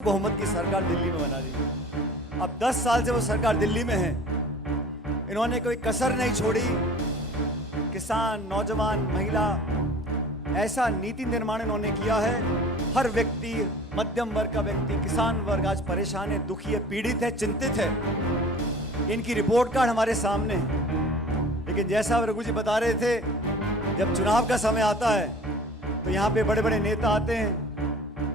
बहुमत की सरकार दिल्ली में बना दी। अब 10 साल से वो सरकार दिल्ली में है। इन्होंने कोई कसर नहीं छोड़ी। किसान, नौजवान, महिला, ऐसा नीति निर्माण इन्होंने किया है। हर व्यक्ति, मध्यम वर्ग का व्यक्ति, किसान वर्ग आज परेशान है, दुखी है, पीड़ित है, चिंतित है। इनकी रिपोर्ट कार्ड हमारे सामने है। लेकिन जैसा रघु जी बता रहे थे, जब चुनाव का समय आता है तो यहाँ पे बड़े बड़े नेता आते हैं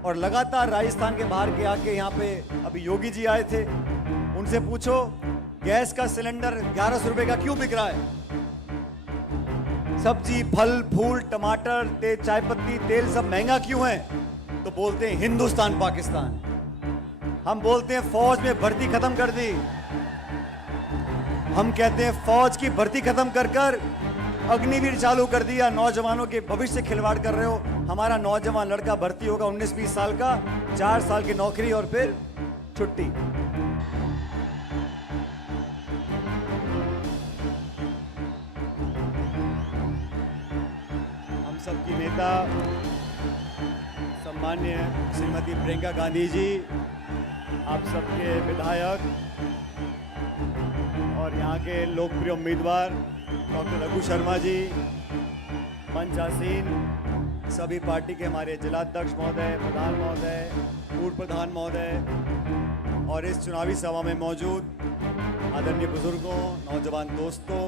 और लगातार राजस्थान के बाहर के आके यहाँ पे अभी योगी जी आए थे, उनसे पूछो गैस का सिलेंडर 1100 रुपए का क्यों बिक रहा है? सब्जी, फल, फूल, टमाटर, तेल, चाय पत्ती, तेल सब महंगा क्यों है? तो बोलते हैं हिंदुस्तान पाकिस्तान। हम बोलते हैं फौज में भर्ती खत्म कर दी। हम कहते हैं फौज की भर्ती खत्म कर कर अग्निवीर चालू कर दिया। नौजवानों के भविष्य से खिलवाड़ कर रहे हो। हमारा नौजवान लड़का भर्ती होगा 19-20 साल का, 4 साल की नौकरी और फिर छुट्टी। हम सबकी नेता सम्मान्य श्रीमती प्रियंका गांधी जी, आप सबके विधायक और यहाँ के लोकप्रिय उम्मीदवार डॉक्टर रघु शर्मा जी, मंच आसीन सभी पार्टी के हमारे जिलाध्यक्ष महोदय, प्रधान महोदय, पूर्व प्रधान महोदय और इस चुनावी सभा में मौजूद आदरणीय बुजुर्गों, नौजवान दोस्तों,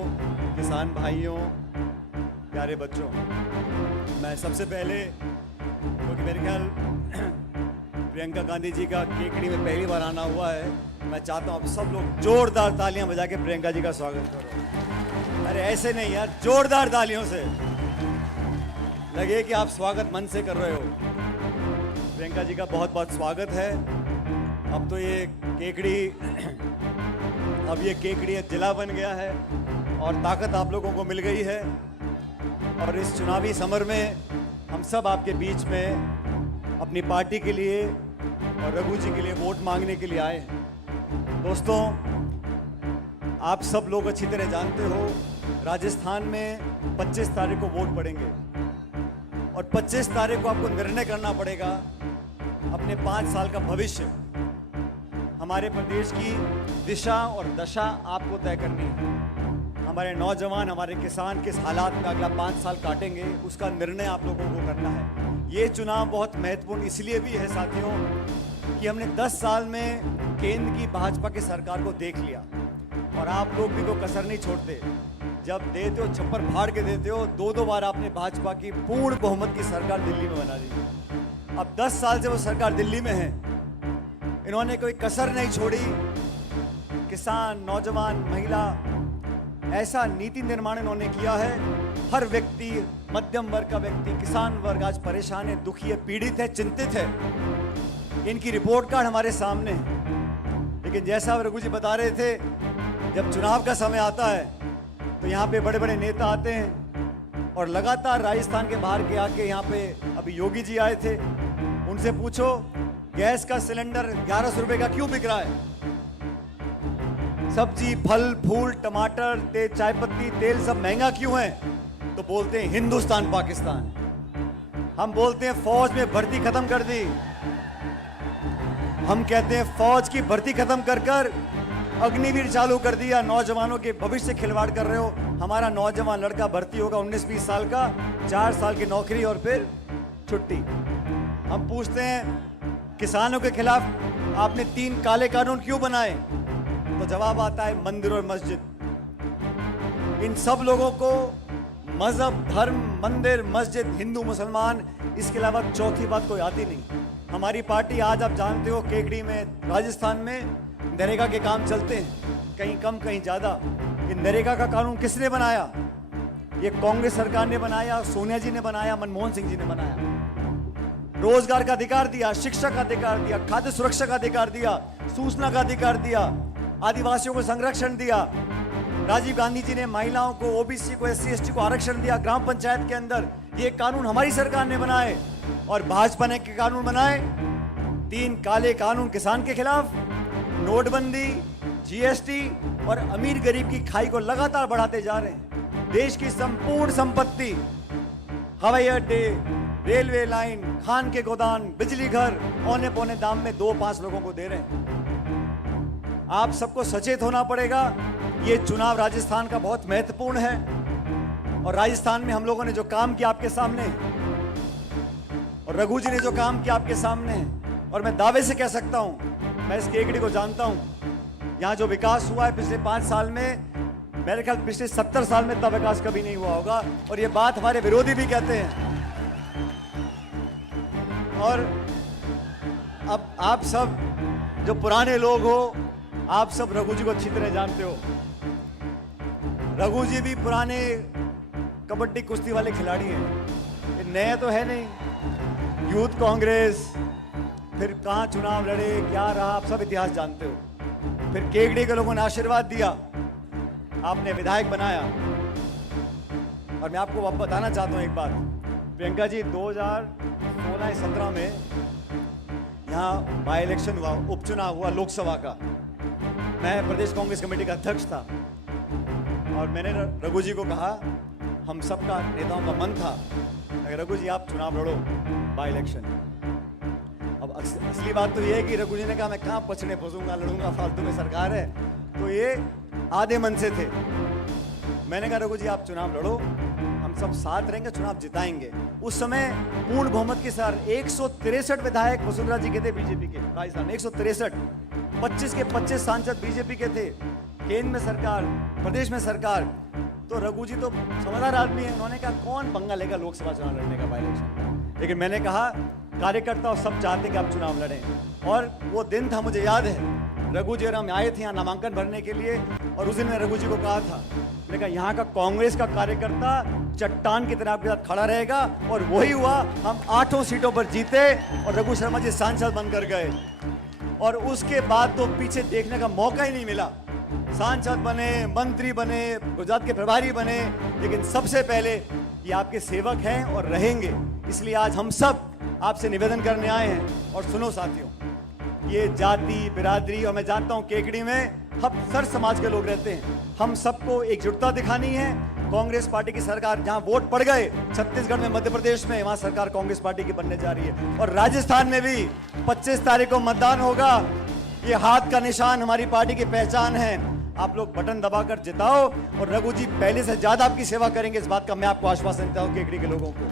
किसान भाइयों, प्यारे बच्चों, मैं सबसे पहले, क्योंकि मेरे ख्याल प्रियंका गांधी जी का केकड़ी में पहली बार आना हुआ है, मैं चाहता हूँ आप सब लोग जोरदार तालियां बजा के प्रियंका जी का स्वागत करो। अरे ऐसे नहीं यार, जोरदार तालियों से लगे कि आप स्वागत मन से कर रहे हो। प्रियंका जी का बहुत बहुत स्वागत है। अब तो ये केकड़ी एक जिला बन गया है और ताकत आप लोगों को मिल गई है। और इस चुनावी समर में हम सब आपके बीच में अपनी पार्टी के लिए और रघु जी के लिए वोट मांगने के लिए आए हैं। दोस्तों, आप सब लोग अच्छी तरह जानते हो, राजस्थान में 25 तारीख को वोट पड़ेंगे और 25 तारीख को आपको निर्णय करना पड़ेगा अपने 5 साल का भविष्य। हमारे प्रदेश की दिशा और दशा आपको तय करनी है। हमारे नौजवान, हमारे किसान किस हालात में अगला 5 साल काटेंगे, उसका निर्णय आप लोगों को करना है। ये चुनाव बहुत महत्वपूर्ण इसलिए भी है साथियों कि हमने 10 साल में केंद्र की भाजपा की सरकार को देख लिया और आप लोग भी कोई कसर नहीं छोड़ते। जब देते हो छप्पर फाड़ के देते हो। 2 बार आपने भाजपा की पूर्ण बहुमत की सरकार दिल्ली में बना दी। अब 10 साल से वो सरकार दिल्ली में है। इन्होंने कोई कसर नहीं छोड़ी। किसान, नौजवान, महिला, ऐसा नीति निर्माण इन्होंने किया है। हर व्यक्ति, मध्यम वर्ग का व्यक्ति, किसान वर्ग आज परेशान है, दुखी है, पीड़ित है, चिंतित है। इनकी रिपोर्ट कार्ड हमारे सामने है। लेकिन जैसा रघु जी बता रहे थे, जब चुनाव का समय आता है तो यहाँ पे बड़े बड़े नेता आते हैं और लगातार राजस्थान के बाहर के आके यहाँ पे अभी योगी जी आए थे, उनसे पूछो गैस का सिलेंडर 1100 रुपए का क्यों बिक रहा है? सब्जी, फल, फूल, टमाटर, तेल, चाय पत्ती, तेल सब महंगा क्यों है? तो बोलते हैं हिंदुस्तान पाकिस्तान। हम बोलते हैं फौज में भर्ती खत्म कर दी। हम कहते हैं फौज की भर्ती खत्म कर कर अग्निवीर चालू कर दिया। नौजवानों के भविष्य से खिलवाड़ कर रहे हो। हमारा नौजवान लड़का भर्ती होगा 19-20 साल का, 4 साल की नौकरी और फिर छुट्टी। हम पूछते हैं किसानों के खिलाफ आपने 3 काले कानून क्यों बनाए? तो जवाब आता है मंदिर और मस्जिद। इन सब लोगों को मजहब, धर्म, मंदिर, मस्जिद, हिंदू, मुसलमान, इसके अलावा चौथी बात कोई आती नहीं। हमारी पार्टी, आज आप जानते हो, केकड़ी में, राजस्थान में नरेगा के काम चलते हैं, कहीं कम कहीं ज्यादा। ये नरेगा का कानून किसने बनाया? ये कांग्रेस सरकार ने बनाया, सोनिया जी ने बनाया, मनमोहन सिंह जी ने बनाया। रोजगार का अधिकार दिया, शिक्षा का अधिकार दिया, खाद्य सुरक्षा का अधिकार दिया, सूचना का अधिकार दिया, आदिवासियों को संरक्षण दिया। राजीव गांधी जी ने महिलाओं को, ओबीसी को, SC ST को आरक्षण दिया ग्राम पंचायत के अंदर। ये कानून हमारी सरकार ने बनाए। और भाजपा ने के कानून बनाए 3 काले कानून किसान के खिलाफ, नोटबंदी, GST और अमीर गरीब की खाई को लगातार बढ़ाते जा रहे हैं। देश की संपूर्ण संपत्ति, हवाई अड्डे, रेलवे लाइन, खान के गोदाम, बिजली घर औने पौने दाम में 2-5 लोगों को दे रहे हैं। आप सबको सचेत होना पड़ेगा। ये चुनाव राजस्थान का बहुत महत्वपूर्ण है और राजस्थान में हम लोगों ने जो काम किया आपके सामने, और रघु जी ने जो काम किया आपके सामने, और मैं दावे से कह सकता हूं, मैं इस केकड़ी को जानता हूं, यहां जो विकास हुआ है पिछले 5 साल में, मेरे ख्याल पिछले 70 साल में इतना विकास कभी नहीं हुआ होगा। और ये बात हमारे विरोधी भी कहते हैं। और अब आप सब जो पुराने लोग हो, आप सब रघु जी को अच्छी तरह जानते हो। रघु जी भी पुराने कबड्डी कुश्ती वाले खिलाड़ी हैं, ये नए तो है नहीं। यूथ कांग्रेस, फिर कहां चुनाव लड़े, क्या रहा, आप सब इतिहास जानते हो। फिर केकड़ी के लोगों ने आशीर्वाद दिया, आपने विधायक बनाया। और मैं आपको बताना चाहता हूं एक बात, प्रियंका जी, 2016-17 में यहाँ बाई इलेक्शन हुआ, उपचुनाव हुआ लोकसभा का। मैं प्रदेश कांग्रेस कमेटी का अध्यक्ष था और मैंने रघु जी को कहा, हम सबका नेताओं का मन था, रघु जी आप चुनाव लड़ो बाई इलेक्शन। अब असली बात तो ये है कि रघु जी ने कहा मैं कहाँ पछड़े फंसूंगा, लड़ूंगा, फालतू में सरकार है। तो ये आधे मन से थे। मैंने कहा रघु जी आप चुनाव लड़ो, हम सब साथ रहेंगे, चुनाव जिताएंगे। उस समय पूर्ण बहुमत के साथ 163 विधायक वसुंधरा जी के थे बीजेपी के राजस्थान, 163, 25 के 25 सांसद बीजेपी के थे, केंद्र में सरकार, प्रदेश में सरकार। तो रघु जी तो समझदार आदमी है, उन्होंने कहा कौन पंगा लेगा लोकसभा चुनाव लड़ने का बाई इलेक्शन। लेकिन मैंने कहा कार्यकर्ता और सब चाहते कि आप चुनाव लड़ें। और वो दिन था, मुझे याद है, रघु जी और हम आए थे यहाँ नामांकन भरने के लिए। और उस दिन मैं रघु जी को कहा था, मैंने कहा यहाँ का कांग्रेस का कार्यकर्ता चट्टान की तरह आपके साथ खड़ा रहेगा। और वही हुआ, हम 8 सीटों पर जीते और रघु शर्मा जी सांसद बनकर गए। और उसके बाद तो पीछे देखने का मौका ही नहीं मिला। सांसद बने, मंत्री बने, गुजरात के प्रभारी बने, लेकिन सबसे पहले ये आपके सेवक हैं और रहेंगे। इसलिए आज हम सब आपसे निवेदन करने आए हैं। और सुनो साथियों, ये जाति, बिरादरी, और मैं जानता हूं केकड़ी में हर समाज के लोग रहते हैं, हम सबको एकजुटता दिखानी है। कांग्रेस पार्टी की सरकार, जहां वोट पड़ गए छत्तीसगढ़ में, मध्य प्रदेश में, वहां सरकार कांग्रेस पार्टी की बनने जा रही है। और राजस्थान में भी 25 तारीख को मतदान होगा। ये हाथ का निशान हमारी पार्टी की पहचान है। आप लोग बटन दबाकर जिताओ और रघु जी पहले से ज्यादा आपकी सेवा करेंगे, इस बात का मैं आपको आश्वासन देता हूं केकड़ी के लोगों को।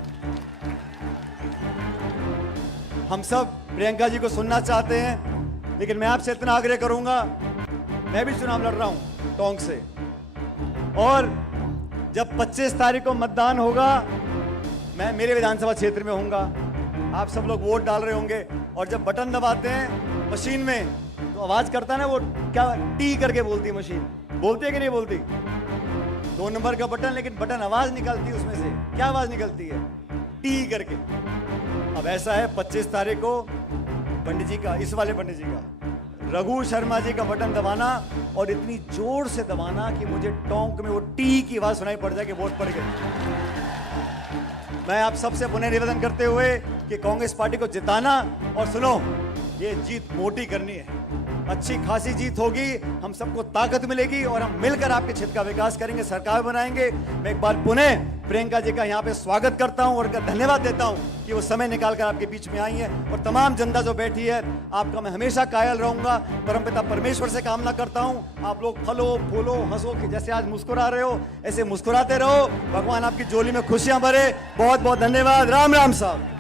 हम सब प्रियंका जी को सुनना चाहते हैं, लेकिन मैं आपसे इतना आग्रह करूंगा, मैं भी चुनाव लड़ रहा हूं टोंक से, और जब 25 तारीख को मतदान होगा, मैं मेरे विधानसभा क्षेत्र में होऊंगा, आप सब लोग वोट डाल रहे होंगे। और जब बटन दबाते हैं मशीन में तो आवाज करता है ना, वो क्या टी करके बोलती है मशीन, बोलती है कि नहीं बोलती? 2 नंबर का बटन, लेकिन बटन आवाज निकलती है उसमें से। क्या आवाज निकलती है? टी करके। अब ऐसा है 25 तारीख को पंडित जी का, इस वाले पंडित जी का, रघु शर्मा जी का बटन दबाना, और इतनी जोर से दबाना कि मुझे टोंक में वो टी की आवाज सुनाई पड़ जाए कि वोट पड़ गई। मैं आप सबसे पुनः निवेदन करते हुए कि कांग्रेस पार्टी को जिताना, और सुनो, ये जीत मोटी करनी है, अच्छी खासी जीत होगी, हम सबको ताकत मिलेगी और हम मिलकर आपके क्षेत्र का विकास करेंगे, सरकार बनाएंगे। मैं एक बार पुनः प्रियंका जी का यहाँ पे स्वागत करता हूँ और धन्यवाद देता हूँ कि वो समय निकालकर आपके बीच में आई हैं। और तमाम जनता जो बैठी है, आपका मैं हमेशा कायल रहूंगा। परमपिता परमेश्वर से कामना करता हूँ, आप लोग फलो फूलो हंसो, कि जैसे आज मुस्कुरा रहे हो ऐसे मुस्कुराते रहो, भगवान आपकी झोली में खुशियां भरे। बहुत बहुत धन्यवाद। राम राम साहब।